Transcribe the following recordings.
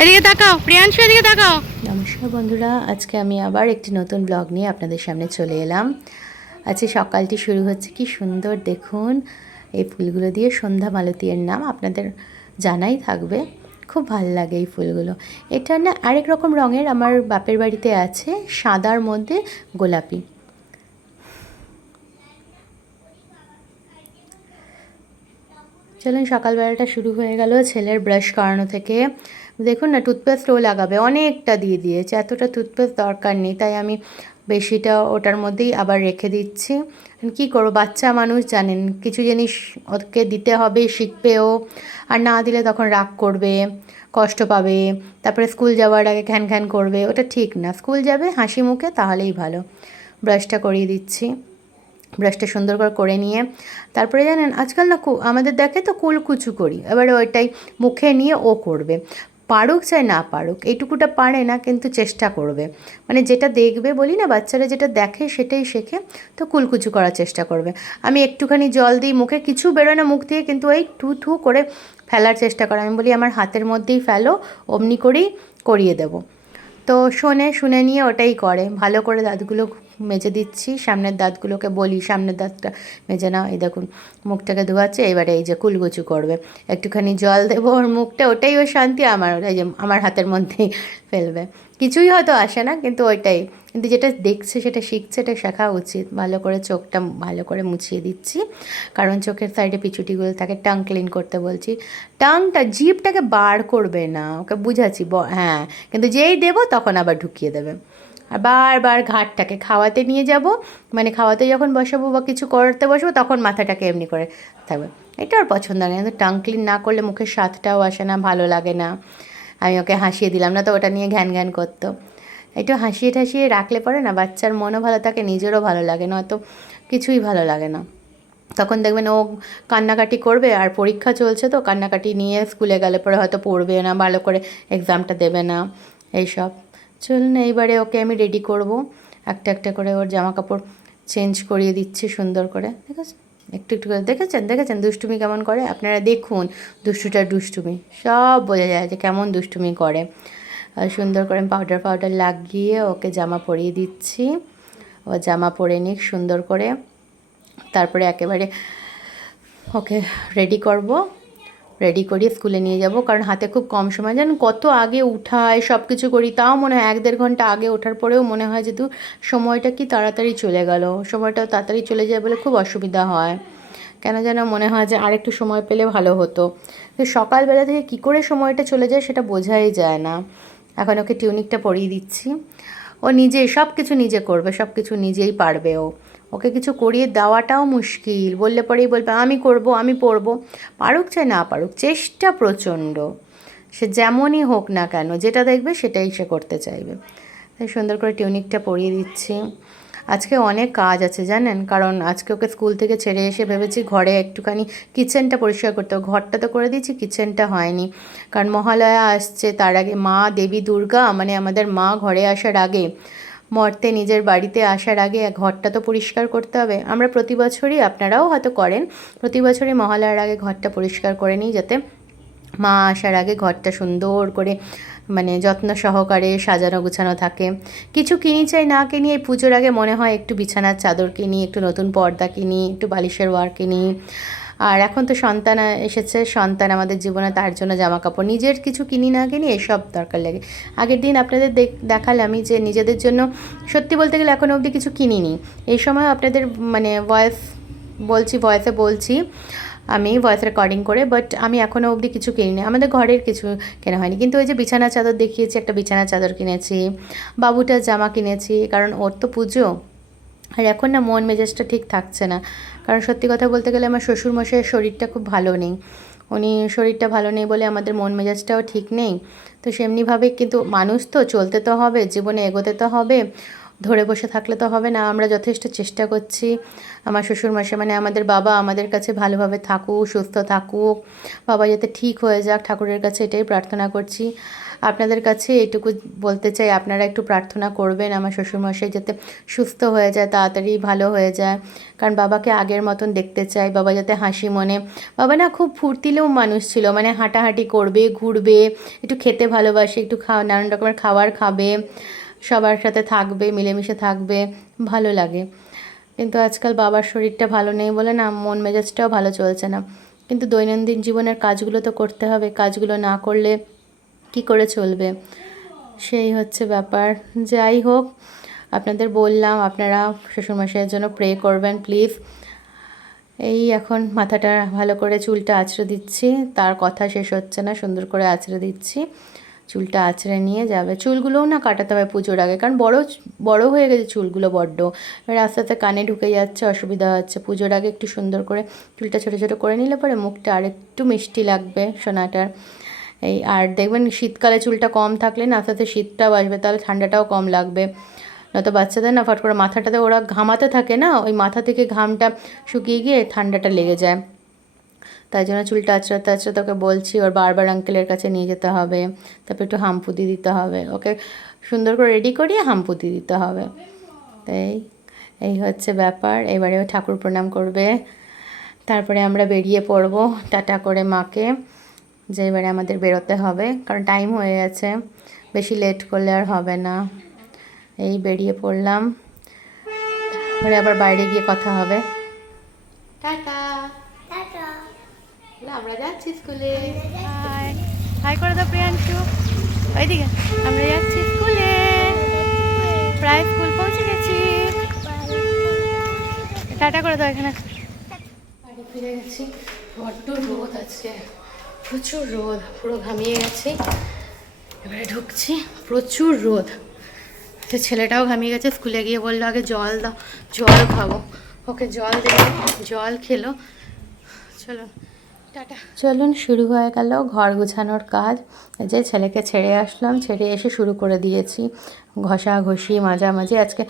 এদিকে তাকাও প্রিয়াংশু, এদিকে তাকাও। নমস্কার বন্ধুরা, আজকে আমি আবার একটি নতুন ব্লগ নিয়ে আপনাদের সামনে চলে এলাম। আজকে সকালটি শুরু হচ্ছে কি সুন্দর দেখুন, এই ফুলগুলো দিয়ে সন্ধ্যা মালতী এর নাম, আপনাদের জানাই থাকবে। খুব ভালো লাগে এই ফুলগুলো। এটা না আরেক রকম রঙের, আমার বাপের বাড়িতে আছে সাদার মধ্যে গোলাপি। চলুন, সকালবেলাটা শুরু হয়ে গেল ছেলের ব্রাশ করানো থেকে। দেখুন না, টুথপেস্টও লাগাবে, অনেকটা দিয়ে দিয়েছে, এতটা টুথপেস্ট দরকার নেই, তাই আমি বেশিটা ওটার মধ্যেই আবার রেখে দিচ্ছি। কী করবো, বাচ্চা মানুষ জানেন, কিছু জিনিস ওকে দিতে হবে, শিখবেও, আর না দিলে তখন রাগ করবে, কষ্ট পাবে, তারপরে স্কুল যাওয়ার আগে ঘ্যান ঘ্যান করবে, ওটা ঠিক না। স্কুল যাবে হাসি মুখে, তাহলেই ভালো। ব্রাশটা করিয়ে দিচ্ছি, ব্রাশটা সুন্দর করে নিয়ে তারপরে জানেন আজকাল না আমাদের দেখে তো কুলকুচু করি, এবারে ওইটাই মুখে নিয়ে ও করবে, পারুক চাই না পারুক, এইটুকুটা পারে না কিন্তু চেষ্টা করবে। মানে যেটা দেখবে, বলি না বাচ্চারা যেটা দেখে সেটাই শেখে, তো কুলকুচু করার চেষ্টা করবে। আমি একটুখানি জল দিই মুখে, কিছু বেরোয় না মুখ দিয়ে, কিন্তু ওই থু থু করে ফেলার চেষ্টা করে। আমি বলি আমার হাতের মধ্যেই ফেলো, অমনি করেই করিয়ে দেবো। তো শুনে নিয়ে ওটাই করে। ভালো করে দাঁতগুলো মেজে দিচ্ছি, সামনের দাঁতগুলোকে বলি সামনের দাঁতটা মেজে নাও। এই দেখুন মুখটাকে ধোয়াচ্ছে, এবারে এই যে কুলকুচু করবে, একটুখানি জল দেবো ওর মুখটা, ওটাই ওর শান্তি। আমার ওটাই যে আমার হাতের মধ্যেই ফেলবে, কিছুই হয়তো আসে না, কিন্তু ওইটাই, কিন্তু যেটা দেখছে সেটা শিখছে, এটা শেখা উচিত। ভালো করে চোখটা ভালো করে মুছিয়ে দিচ্ছি, কারণ চোখের সাইডে পিছুটিগুলো থাকে, টাং ক্লিন করতে বলছি। টাংটা জিভটাকে বার করবে না, ওকে বুঝাচ্ছি, হ্যাঁ, কিন্তু যেই দেবো তখন আবার ঢুকিয়ে দেবে। আর বারবার ঘাটটাকে খাওয়াতে নিয়ে যাব, মানে খাওয়াতে যখন বসাবো বা কিছু করতে বসবো, তখন মাথাটাকে এমনি করে থাকবে। এটা ওর পছন্দ না, কিন্তু টাং ক্লিন না করলে মুখের স্বাদটাও আসে না, ভালো লাগে না। আমি ওকে হাসিয়ে দিলাম না তো ওটা নিয়ে ঘ্যান ঘ্যান করতো। একটু হাসিয়ে ঠাসিয়ে রাখলে পরে না বাচ্চার মনও ভালো থাকে, নিজেরও ভালো লাগে, নয়তো কিছুই ভালো লাগে না। তখন দেখবেন ও কান্নাকাটি করবে, আর পরীক্ষা চলছে তো কান্নাকাটি নিয়ে স্কুলে গেলে পরে হয়তো পড়বে না, ভালো করে এক্সামটা দেবে না, এইসব। চলুন এইবারে ওকে আমি রেডি করব, একটা একটা করে ওর জামা কাপড় চেঞ্জ করিয়ে দিচ্ছি সুন্দর করে। ঠিক আছে, একটু একটু করে দেখেছেন দুষ্টুমি কেমন করে, আপনারা দেখুন, দুষ্টুমি সব বোঝা যায় যে কেমন দুষ্টুমি করে। আর সুন্দর করে পাউডার লাগিয়ে ওকে জামা পরিয়ে দিচ্ছি, ও জামা পরে নিক সুন্দর করে, তারপরে একেবারে ওকে রেডি করিয়ে স্কুলে নিয়ে যাব। কারণ হাতে খুব কম সময়, জানেন কত আগে উঠায় সব কিছু করি, তাও মনে হয় 1-1.5 ঘন্টা আগে ওঠার পরেও মনে হয় যেহেতু সময়টা কি তাড়াতাড়ি চলে গেল, সময়টাও তাড়াতাড়ি চলে যায় বলে খুব অসুবিধা হয়। কেন যেন মনে হয় যে আরেকটু সময় পেলে ভালো হতো। তো সকালবেলা থেকে কী করে সময়টা চলে যায় সেটা বোঝাই যায় না। এখন ওকে টিউনিকটা পরিয়ে দিচ্ছি, ও নিজেই সব কিছু নিজে করবে, সব কিছু নিজেই পারবে। ওকে কিছু করিয়ে দেওয়াটাও মুশকিল, বললে পরেই বলবে আমি করব, আমি পড়বো। পারুক চাই না পারুক, চেষ্টা প্রচণ্ড, সে যেমনই হোক না কেন, যেটা দেখবে সেটাই সে করতে চাইবে। তাই সুন্দর করে টিউনিকটা পরিয়ে দিচ্ছি। আজকে অনেক কাজ আছে জানেন, কারণ আজকে ওকে স্কুল থেকে ছেড়ে এসে ভেবেছি ঘরে একটুখানি কিচেনটা পরিষ্কার করতে হবে। ঘরটা তো করে দিয়েছি, কিচেনটা হয়নি, কারণ মহালয়া আসছে, তার আগে মা দেবী দুর্গা মানে আমাদের মা ঘরে আসার আগে, মর্তে নিজের বাড়িতে আসার আগে ঘরটা তো পরিষ্কার করতে হবে। আমরা প্রতি বছরই, আপনারাও হয়তো করেন, প্রতি বছরই মহালয়ার আগে ঘরটা পরিষ্কার করে নিই, যাতে মা আসার আগে ঘরটা সুন্দর করে মানে যত্ন সহকারে সাজানো গুছানো থাকে। কিছু কিনি চাই না কিনি, এই পুজোর আগে মনে হয় একটু বিছানার চাদর কিনি, একটু নতুন পর্দা কিনি, একটু বালিশের ওয়ার কিনি। আর এখন তো সন্তান এসেছে, সন্তান আমাদের জীবনে, তার জন্য জামা কাপড়, নিজের কিছু কিনি না কিনি এসব দরকার লাগে। আগের দিন আপনাদের দেখালামই যে নিজেদের জন্য সত্যি বলতে গেলে এখনও অবধি কিছু কিনিনি। এই সময় আপনাদের মানে ভয়েসে বলছি আমি, ভয়েস রেকর্ডিং করে, বাট আমি এখনও অবধি কিছু কিনিনি, আমাদের ঘরের কিছু কেনা হয়নি। কিন্তু ওই যে বিছানার চাদর দেখিয়েছি, একটা বিছানার চাদর কিনেছি, বাবুটার জামা কিনেছি, কারণ ওর তো পুজো। আর এখন না মন মেজাজটা ঠিক থাকছে না, কারণ সত্যি কথা বলতে গেলে আমার শ্বশুরমশাইয়ের শরীরটা খুব ভালো নেই, উনি শরীরটা ভালো নেই বলে আমাদের মন মেজাজটাও ঠিক নেই। তো সেমনিভাবে কিন্তু মানুষ তো চলতে তো হবে, জীবনে এগোতে তো হবে, ধরে বসে থাকলে তো হবে না। আমরা যথেষ্ট চেষ্টা করছি আমার শ্বশুরমশাই মানে আমাদের বাবা আমাদের কাছে ভালোভাবে থাকুক, সুস্থ থাকুক, বাবা যাতে ঠিক হয়ে যাক, ঠাকুরের কাছে এটাই প্রার্থনা করছি। আপনাদের কাছে এটুকু বলতে চাই, আপনারা একটু প্রার্থনা করবেন আমার শ্বশুরমশাই যাতে সুস্থ হয়ে যায়, তাড়াতাড়ি ভালো হয়ে যায়। কারণ বাবাকে আগের মতন দেখতে চাই, বাবা যাতে হাসি মনে, বাবা না খুব ফুর্তিলেও মানুষ ছিল, মানে হাঁটাহাঁটি করবে, ঘুরবে, একটু খেতে ভালোবাসে, একটু নানান রকমের খাবার খাবে, সবার সাথে থাকবে, মিলেমিশে থাকবে, ভালো লাগে। কিন্তু আজকাল বাবার শরীরটা ভালো নেই বলে না মন মেজাজটাও ভালো চলছে না। কিন্তু দৈনন্দিন জীবনের কাজগুলো তো করতে হবে, কাজগুলো না করলে কি করে চলবে, সেই হচ্ছে ব্যাপার। যাই হোক, আপনাদের বললাম আপনারা শ্বশুরমশাইয়ের জন্য প্রে করবেন প্লিজ। এই এখন মাথাটা ভালো করে চুলটা আঁচড়ে দিচ্ছি, তার কথা শেষ হচ্ছে না, সুন্দর করে আঁচড়ে দিচ্ছি। চুলটা আঁচড়ে নিয়ে যাবে, চুলগুলোও না কাটাতে হবে পুজোর আগে, কারণ বড় হয়ে গেছে চুলগুলো বড্ড, এবার আস্তে আস্তে কানে ঢুকে যাচ্ছে, অসুবিধা হচ্ছে। পুজোর আগে একটু সুন্দর করে চুলটা ছোটো ছোটো করে নিলে পরে মুখটা আর একটু মিষ্টি লাগবে সোনাটার। এই আর দেখবেন শীতকালে চুলটা কম থাকলে না আস্তে আস্তে শীতটাও আসবে, তাহলে ঠান্ডাটাও কম লাগবে। নয়তো বাচ্চাদের না ফট করে মাথাটাতে ওরা ঘামাতে থাকে না, ওই মাথা থেকে ঘামটা শুকিয়ে গিয়ে ঠান্ডাটা লেগে যায়। তাই জন্য চুলটা আঁচড়াতে আঁচড়াতে ওকে বলছি, ওর বারবার আঙ্কেলের কাছে নিয়ে যেতে হবে, তারপর একটু হাম্পুতি দিতে হবে, ওকে সুন্দর করে রেডি করিয়ে হাম্পুতি দিতে হবে। তাই এই হচ্ছে ব্যাপার। এবারে ও ঠাকুর প্রণাম করবে, তারপরে আমরা বেরিয়ে পড়ব টাটা করে মাকে, যে এবারে আমাদের বেরোতে হবে, কারণ টাইম হয়ে গেছে, বেশি লেট করলে আর হবে না। এই বেরিয়ে পড়লাম, তারপরে আবার বাইরে গিয়ে কথা হবে। টাটা, আমরা যাচ্ছি স্কুলে। হাই হাই করে দাও প্রিয়াংশু, ওইদিকে আমরা যাচ্ছি স্কুলে, প্রায় স্কুল পৌঁছে গেছি। টাটা করে দাও এখানে। বাড়ি ফিরে গেছি, বড্ড রোদ আছে, প্রচুর রোদ, পুরো ঘামিয়ে গেছি। এবারে ঢুকছি, প্রচুর রোদ। তো ছেলেটাও ঘামিয়ে গেছে, স্কুলে গিয়ে বললো আগে জল দাও, জল খাবো, ওকে জল দিলাম, জল খেলো। চলো টাটা। চলুন শুরু হয়ে গেল ঘর গোছানোর কাজ। যে ছেলেকে ছেড়ে আসলাম, ছেড়ে এসে শুরু করে দিয়েছি ঘষাঘষি মাঝামাঝি। আজকে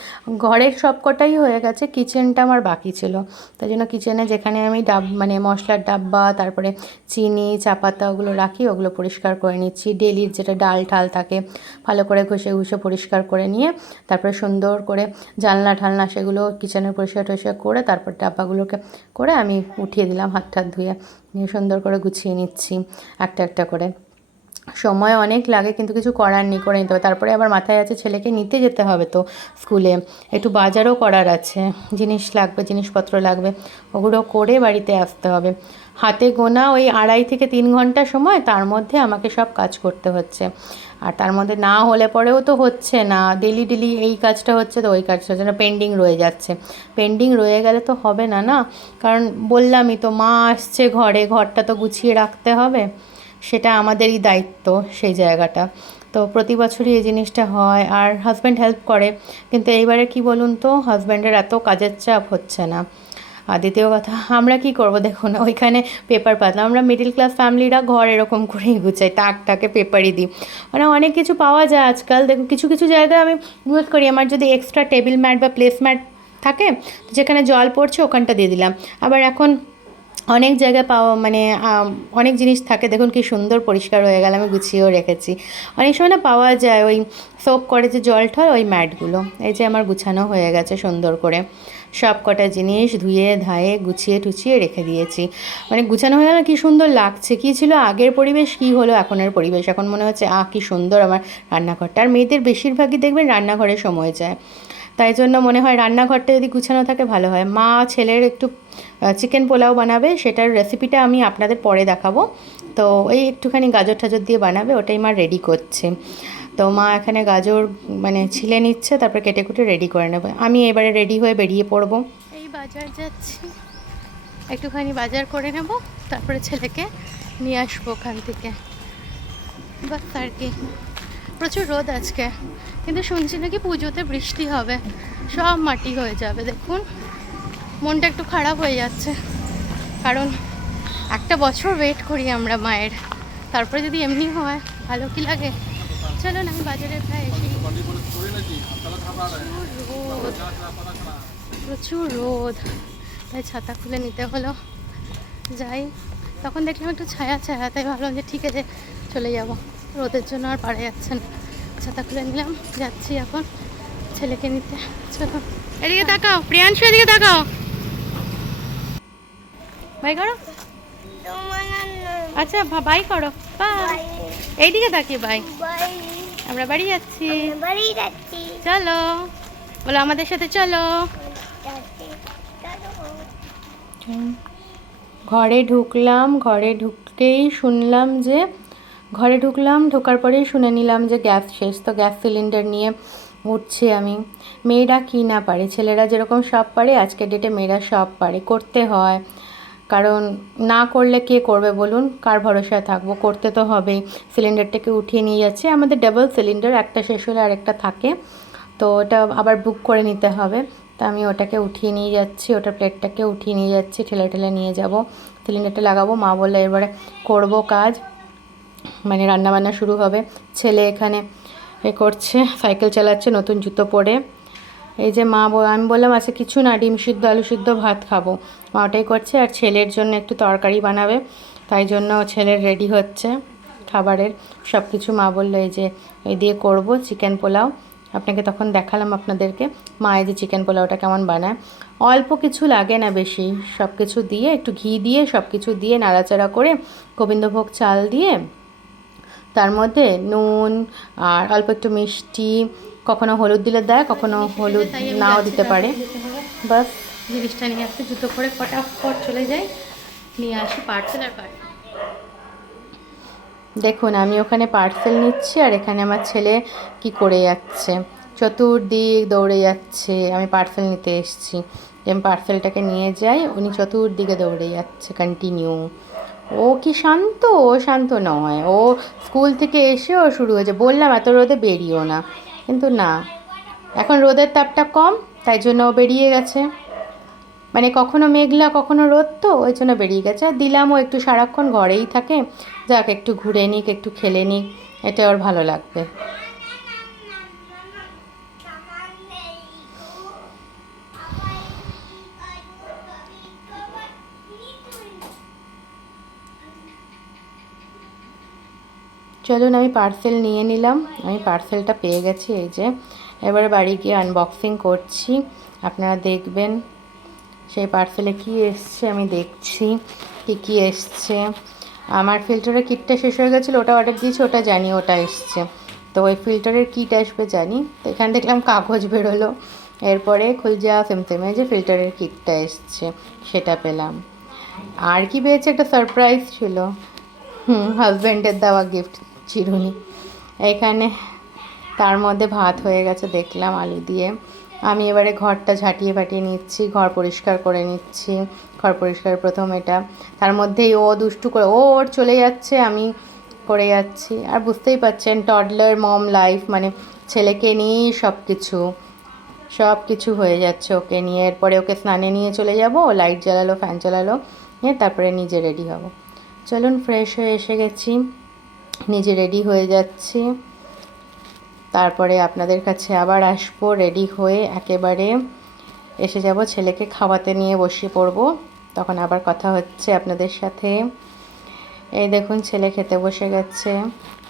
ঘরের সব কটাই হয়ে গেছে, কিচেনটা আমার বাকি ছিল। তাই জন্য কিচেনে যেখানে আমি মানে মশলার ডাব্বা, তারপরে চিনি, চা পাতা ওগুলো রাখি, ওগুলো পরিষ্কার করে নিচ্ছি। ডেলির যেটা ডাল ঠাল থাকে ভালো করে ঘষে ঘষে পরিষ্কার করে নিয়ে তারপরে সুন্দর করে জানলা ঠালনা সেগুলো কিচেনের পরিষ্কার টরিষ্কার করে তারপর ডাব্বাগুলোকে করে আমি উঠিয়ে দিলাম, হাত টাত ধুয়ে নিয়ে সুন্দর করে গুছিয়ে নিচ্ছি একটা একটা করে। সময় অনেক লাগে কিন্তু কিছু করার নেই, করে নিতে হবে। তারপরে আবার মাথায় আছে ছেলেকে নিতে যেতে হবে তো স্কুলে, একটু বাজারও করার আছে, জিনিস লাগবে, জিনিসপত্র লাগবে, ওগুলো করে বাড়িতে আসতে হবে। হাতে গোনা ওই 2.5 থেকে 3 ঘন্টা সময়, তার মধ্যে আমাকে সব কাজ করতে হচ্ছে। আর তার মধ্যে না হলে পরেও তো হচ্ছে না, ডেলি ডেলি এই কাজটা হচ্ছে তো ওই কাজটা যেন পেন্ডিং রয়ে যাচ্ছে। পেন্ডিং রয়ে গেলে তো হবে না, না, কারণ বললামই তো মা আসছে ঘরে, ঘরটা তো গুছিয়ে রাখতে হবে, সেটা আমাদেরই দায়িত্ব সেই জায়গাটা। তো প্রতি বছরই এই জিনিসটা হয়, আর হাজব্যান্ড হেল্প করে, কিন্তু এইবারে কি বলুন তো, হাজব্যান্ডের এত কাজের চাপ হচ্ছে না। আর দ্বিতীয় কথা, আমরা কি করব দেখুন, ওইখানে পেপার পাতলাম, আমরা মিডিল ক্লাস ফ্যামিলিরা ঘর এরকম করেই গুছাই, টাকটাকে পেপারই দিই, মানে অনেক কিছু পাওয়া যায় আজকাল। দেখুন কিছু কিছু জায়গায় আমি ইউজ করি, আমার যদি এক্সট্রা টেবিল ম্যাট বা প্লেস ম্যাট থাকে, যেখানে জল পড়ছে ওখানটা দিয়ে দিলাম। আবার এখন অনেক জায়গায় পাওয়া মানে অনেক জিনিস থাকে, দেখুন কি সুন্দর পরিষ্কার হয়ে গেল, আমি গুছিয়েও রেখেছি। অনেক সময় না পাওয়া যায় ওই সোক করে যে জল ঠল, ওই ম্যাটগুলো। এই যে আমার গুছানো হয়ে গেছে সুন্দর করে, সব কটা জিনিস ধুয়ে ধায়ে গুছিয়ে টুছিয়ে রেখে দিয়েছি। মানে গুছানো হয়ে গেল, কী সুন্দর লাগছে। কী ছিল আগের পরিবেশ, কী হলো এখনের পরিবেশ, এখন মনে হচ্ছে কী সুন্দর আমার রান্নাঘরটা। আর মেয়েদের বেশিরভাগই দেখবেন রান্নাঘরে সময় যায়, তাই জন্য মনে হয় রান্নাঘরটা যদি গুছানো থাকে ভালো হয়। মা ছেলের একটু চিকেন পোলাও বানাবে, সেটার রেসিপিটা আমি আপনাদের পরে দেখাবো। তো এই একটুখানি গাজর টাজর দিয়ে বানাবে, ওটাই মা রেডি করছে। তো মা এখানে গাজর মানে ছিলে নিচ্ছে, তারপর কেটে কুটে রেডি করে নেবে। আমি এবারে রেডি হয়ে বেরিয়ে পড়বো। এই বাজার যাচ্ছি, একটুখানি বাজার করে নেব, তারপরে ছেলেকে নিয়ে আসবো ওখান থেকে, বাস আর কি। প্রচুর রোদ আজকে, কিন্তু শুনছি নাকি পুজোতে বৃষ্টি হবে, সব মাটি হয়ে যাবে। দেখুন মনটা একটু খারাপ হয়ে যাচ্ছে, কারণ একটা বছর ওয়েট করি আমরা মায়ের, তারপরে যদি এমনি হয় ভালো কি লাগে। চলুন আমি বাজারে প্রায় এসে রোদ, প্রচুর রোদ, তাই ছাতা খুলে নিতে হলো। যাই, তখন দেখলাম একটু ছায়া ছায়া, তাই ভাবলাম যে ঠিক আছে চলে যাব, রোদের জন্য আর পারা যাচ্ছে না। ছাতা খুলে নিলাম, যাচ্ছি এখন ছেলেকে নিতে। চলো এদিকে তাকাও, প্রিয়াংশু এদিকে তাকাও, বাই করো। আচ্ছা বাই করো, বাই। এইদিকে তাকিয়ে বাই। আমরা বাড়ি যাচ্ছি, চলো বলো আমাদের সাথে চলো। ঘরে ঢুকলাম, ঘরে ঢুকতেই শুনলাম যে ঢোকার পরেই শুনে নিলাম যে গ্যাস শেষ। তো গ্যাস সিলিন্ডার নিয়ে উঠছি আমি। মেয়েরা কী না পারে, ছেলেরা যেরকম সব পারে আজকের ডেটে মেয়েরা সব পারে, করতে হয়। কারণ না করলে কে করবে বলুন, কার ভরসায় থাকবো, করতে তো হবেই। সিলিন্ডারটাকে উঠিয়ে নিয়ে যাচ্ছে, আমাদের ডাবল সিলিন্ডার, একটা শেষ হলে আরেকটা থাকে, তো ওটা আবার বুক করে নিতে হবে। তা আমি ওটাকে উঠিয়ে নিয়ে যাচ্ছি, ওটা প্লেটটাকে উঠিয়ে নিয়ে যাচ্ছি, ঠেলে ঠেলে নিয়ে যাব, সিলিন্ডারটা লাগাবো। মা বললে এবারে করব কাজ, মানে রান্নাবান্না শুরু হবে। ছেলে এখানে করছে, সাইকেল চালাচ্ছে নতুন জুতো পরে। এই যে আমি বললাম আচ্ছা কিছু না, ডিম সিদ্ধ আলু সিদ্ধ ভাত খাবো, মা ওটাই করছে। আর ছেলের জন্য একটু তরকারি বানাবে, তাই জন্য ছেলের রেডি হচ্ছে খাবারের সব কিছু। মা বললো এই যে এই দিয়ে করব চিকেন পোলাও, আপনাকে তখন দেখালাম আপনাদেরকে মা এই যে চিকেন পোলাওটা কেমন বানায়। অল্প কিছু লাগে না বেশি, সব কিছু দিয়ে একটু ঘি দিয়ে সব কিছু দিয়ে নাড়াচাড়া করে গোবিন্দভোগ চাল দিয়ে তার মধ্যে নুন আর অল্প একটু মিষ্টি, কখনো হলুদ দিলে দেয়, কখনো হলুদ নাও দিতে পারে। বাস জিনিসটা নিয়ে আসতে জুতো করে ফটাফট চলে যাই, নিয়ে আসি পার্সেল। আর দেখুন আমি ওখানে পার্সেল নিচ্ছি আর এখানে আমার ছেলে কি করে যাচ্ছে, চতুর্দিক দৌড়ে যাচ্ছে। আমি পার্সেল নিতে এসেছি, আমি পার্সেলটাকে নিয়ে যাই, উনি চতুর্দিকে দৌড়ে যাচ্ছে কন্টিনিউ। ও কি শান্ত, ও শান্ত নয়, ও স্কুল থেকে এসে ও শুরু হয়েছে। বললাম এত রোদে বেরিও না, কিন্তু না, এখন রোদের তাপটা কম তাই জন্য ও বেরিয়ে গেছে। মানে কখনো মেঘলা কখনো রোদ, তো ওই জন্য বেরিয়ে গেছে। আর দিলামও একটু, সারাক্ষণ ঘরেই থাকে, যাক একটু ঘুরে নিক, একটু খেলে নিক, এটা ওর ভালো লাগবে। চলুন আমি পার্সেল নিয়ে নিলাম, আমি পার্সেলটা পেয়ে গেছি। এই যে এবারে বাড়ি গিয়ে আনবক্সিং করছি, আপনারা দেখবেন সেই পার্সেলে কী এসছে। আমি দেখছি কী এসছে। আমার ফিল্টারের কিটটা শেষ হয়ে গেছিলো, ওটা অর্ডার দিয়েছি, ওটা জানি ওটা এসছে। তো ওই ফিল্টারের কিট আসবে জানি, তো এখানে দেখলাম কাগজ বেরোলো, এরপরে খুলজা সেমসেমে যে ফিল্টারের কিটটা এসছে সেটা পেলাম। আর কি পেয়েছে, একটা সারপ্রাইজ ছিল, হাজব্যান্ডের দেওয়া গিফট চিরুনি। এখানে তার মধ্যে ভাত হয়ে গেছে দেখলাম আলু দিয়ে। আমি এবারে ঘরটা ঝাঁটিয়ে ফাটিয়ে নিচ্ছি, ঘর পরিষ্কার করে নিচ্ছি। ঘর পরিষ্কার প্রথম এটা, তার মধ্যেই ও দুষ্টু করে ওর চলে যাচ্ছে, আমি করে যাচ্ছি। আর বুঝতেই পারছেন টডলার মম লাইফ, মানে ছেলেকে নিয়েই সব কিছু হয়ে যাচ্ছে ওকে নিয়ে। এরপরে ওকে স্নানে নিয়ে চলে যাব, লাইট জ্বালালো ফ্যান চালালো, তারপরে নিজে রেডি হব। চলুন ফ্রেশ হয়ে এসে গেছি, নিজে রেডি হয়ে যাচ্ছি, তারপরে আপনাদের কাছে আবার আসবো রেডি হয়ে, একেবারে এসে যাব, ছেলেকে খাওয়াতে নিয়ে বসে পড়বো, তখন আবার কথা হচ্ছে আপনাদের সাথে। এই দেখুন ছেলে খেতে বসে গেছে,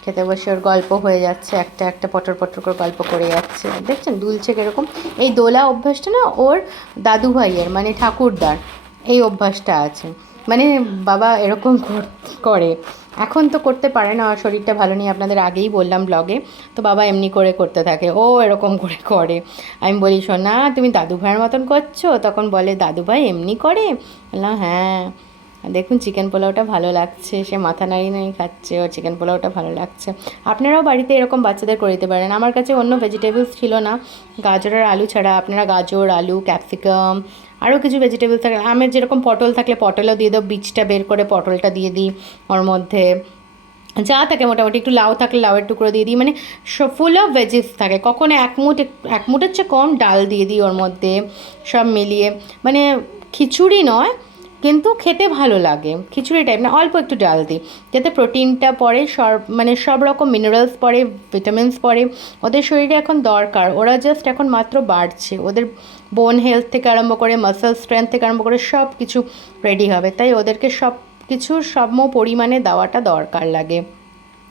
খেতে বসে ওর গল্প হয়ে যাচ্ছে, একটা একটা পটর পটর করে গল্প করে যাচ্ছে, দেখছেন দুলছে কীরকম। এই দোলা অভ্যাসটা না ওর দাদু ভাইয়ের, মানে ঠাকুরদার এই অভ্যাসটা আছে, মানে বাবা এরকম করে। এখন তো করতে পারে না, শরীরটা ভালো নেই, আপনাদের আগেই বললাম ব্লগে, তো বাবা এমনি করে করতে থাকে, ও এরকম করে করে। আমি বলি শোনা তুমি দাদু ভাইয়ের মতন করছো, তখন বলে দাদু ভাই এমনি করে। বললাম হ্যাঁ। দেখুন চিকেন পোলাওটা ভালো লাগছে, সে মাথা নাড়িয়ে নাড়িয়ে খাচ্ছে, ওর চিকেন পোলাওটা ভালো লাগছে। আপনারাও বাড়িতে এরকম বাচ্চাদের করে দিতে পারেন। আমার কাছে অন্য ভেজিটেবলস ছিল না, গাজর আর আলু ছাড়া আপনারা গাজর, আলু, ক্যাপসিকাম, আরও কিছু ভেজিটেবলস থাকে, আমের যেরকম পটল থাকলে পটলও দিয়ে দাও, বীজটা বের করে পটলটা দিয়ে দিই ওর মধ্যে, যা থাকে মোটামুটি, একটু লাউ থাকলে লাউয়ের টুকরো দিয়ে দিই, মানে সব ফুল অফ ভেজিস থাকে। কখনো এক মুঠের চেয়ে কম ডাল দিয়ে দিই ওর মধ্যে, সব মিলিয়ে, মানে খিচুড়ি নয়, কিন্তু খেতে ভালো লাগে, খিচুড়ি টাইপ না, অল্প একটু ডাল দিই যাতে প্রোটিনটা পড়ে, সব রকম মিনারেলস পড়ে, ভিটামিনস পড়ে। ওদের শরীরে এখন দরকার, ওরা জাস্ট এখন মাত্র বাড়ছে, ওদের বোন হেলথ থেকে আরম্ভ করে মাসেল স্ট্রেংথ থেকে আরম্ভ করে সব কিছু রেডি হবে, তাই ওদেরকে সব কিছু সম পরিমাণে দেওয়াটা দরকার লাগে,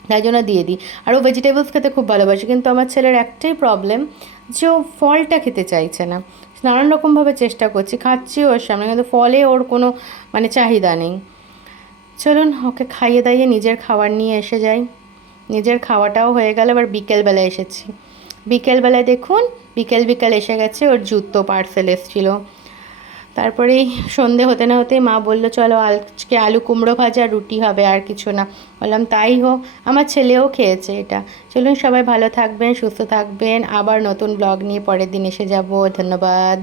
তাই জন্য দিয়ে দিই। আর ও ভেজিটেবলস খেতে খুব ভালোবাসে, কিন্তু আমার ছেলের একটাই প্রবলেম যে ও ফলটা খেতে চাইছে না। নানান রকমভাবে চেষ্টা করছি, খাচ্ছি ওর সামনে, কিন্তু ফলে ওর কোনো মানে চাহিদা নেই। চলুন ওকে খাইয়ে দাইয়ে নিজের খাবার নিয়ে এসে যাই। নিজের খাওয়াটাও হয়ে গেল, এবার বিকেলবেলা এসেছি। বিকেলবেলায় দেখুন বিকেল এসে গেছে, ওর জুতো পার্সেল এসেছিলো। তারপরেই সন্ধে হতে না হতেই মা বললো চলো আজকে আলু কুমড়ো ভাজা রুটি হবে, আর কিছু না। বললাম তাই হোক, আমার ছেলেও খেয়েছে এটা। চলুন সবাই ভালো থাকবেন, সুস্থ থাকবেন, আবার নতুন ব্লগ নিয়ে পরের দিন এসে যাব। ধন্যবাদ।